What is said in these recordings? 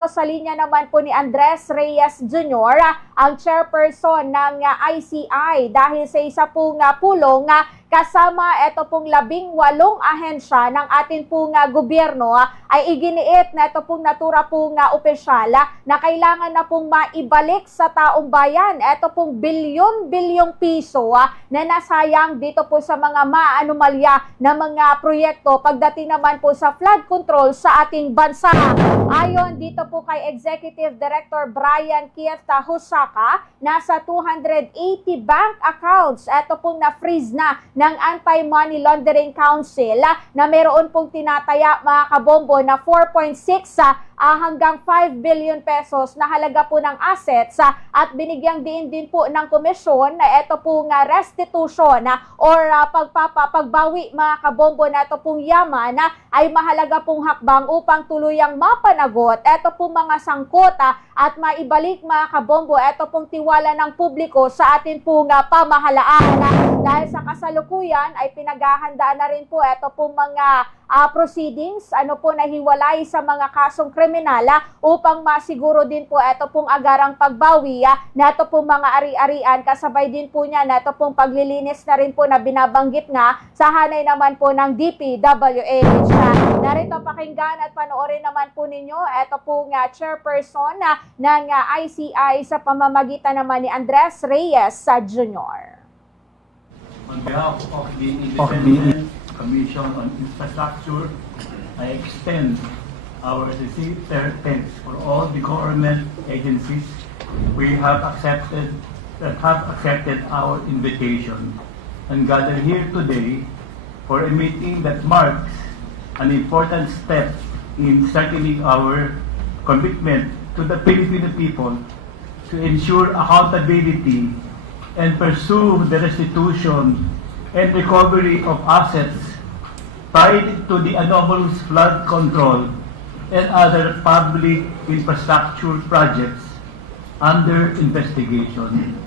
Sa linya naman po ni Andres Reyes Jr., ang chairperson ng ah, ICI dahil sa isa pong ah, pulong ah, kasama ito pong labing walong ahensya ng ating pong ah, gobyerno ah, ay iginiit na ito pong natura pong ah, opisyal ah, na kailangan na pong maibalik sa taong bayan ito pong bilyon-bilyong piso ah, na nasayang dito po sa mga maanomalya na mga proyekto pagdating naman po sa flood control sa ating bansa. Ayon dito po kay Executive Director Brian Kieta Husaka, nasa 280 bank accounts. Ito pong na-freeze na ng Anti-Money Laundering Council ah, na meron pong tinataya mga kabombo na 4.6 sa ah, hanggang 5 billion pesos na halaga po ng assets ah, at binigyang diin din po ng komisyon na ito pong ah, restitution ah, or ah, pagpapagbawi mga kabombo na ito pong yaman ah, ay mahalaga pong hakbang upang tuluyang mapanagot ito pong mga sangkot ah, at maibalik mga kabombo ito pong tiwala ng publiko sa atin pong ah, pamahalaan. ah. Dahil sa kasalukuyan ay pinaghahandaan na rin po ito pong mga ah, proceedings, ano po nahiwalay sa mga kasong kriminala upang masiguro din po ito pong agarang pagbawi ah, na ito pong mga ari-arian kasabay din po niya na ito pong paglilinis na rin po na binabanggit nga sa hanay naman po ng DPWH. Ah, Narito pakinggan at panoorin naman po ninyo ito pong ah, chairperson ah, ng ah, ICI sa pamamagitan naman ni Andres Reyes sa Jr. On behalf Of the- Independent Commission on Infrastructure, I extend our sincere uh, thanks for all the government agencies. We have accepted, that have accepted our invitation and gathered here today for a meeting that marks an important step in strengthening our commitment to the Filipino people to ensure accountability and pursue the restitution and recovery of assets tied to the anomalous flood control and other public infrastructure projects under investigation.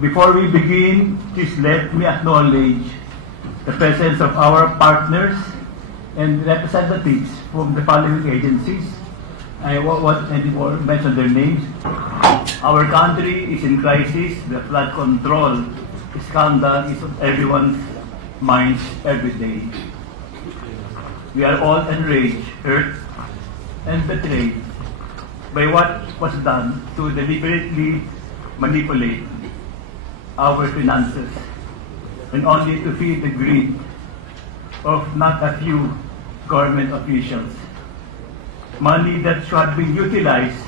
Before we begin, please let me acknowledge the presence of our partners and representatives from the following agencies. I want to mention their names. Our country is in crisis. The flood control scandal is on everyone's minds every day. We are all enraged, hurt, and betrayed by what was done to deliberately manipulate our finances and only to feed the greed of not a few government officials. Money that should be utilized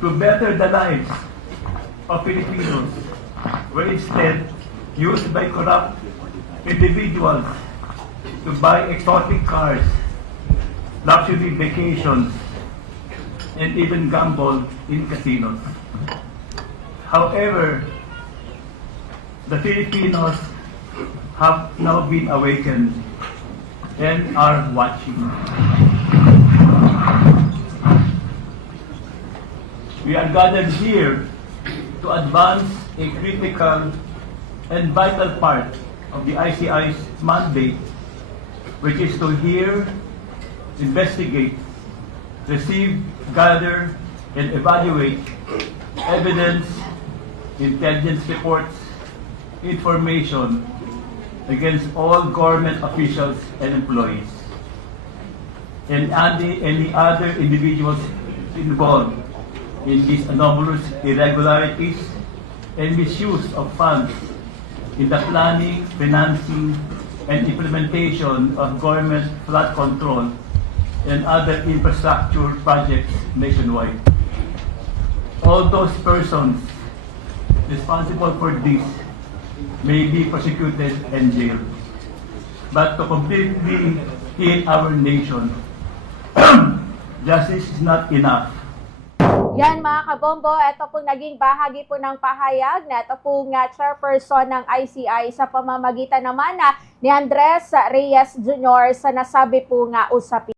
to better the lives of Filipinos were instead used by corrupt individuals to buy exotic cars, luxury vacations, and even gamble in casinos. However, the Filipinos have now been awakened and are watching. We are gathered here to advance a critical and vital part of the ICI's mandate, which is to hear, investigate, receive, gather, and evaluate evidence, intelligence reports, information against all government officials and employees, and any, any other individuals involved in these anomalous irregularities and misuse of funds in the planning, financing, and implementation of government flood control and other infrastructure projects nationwide. All those persons responsible for this may be prosecuted and jailed. But to completely heal our nation, justice is not enough. Yan mga kabombo, ito pong naging bahagi po ng pahayag na ito pong uh, chairperson ng ICI sa pamamagitan naman na ni Andres Reyes Jr. sa nasabi po nga usapin.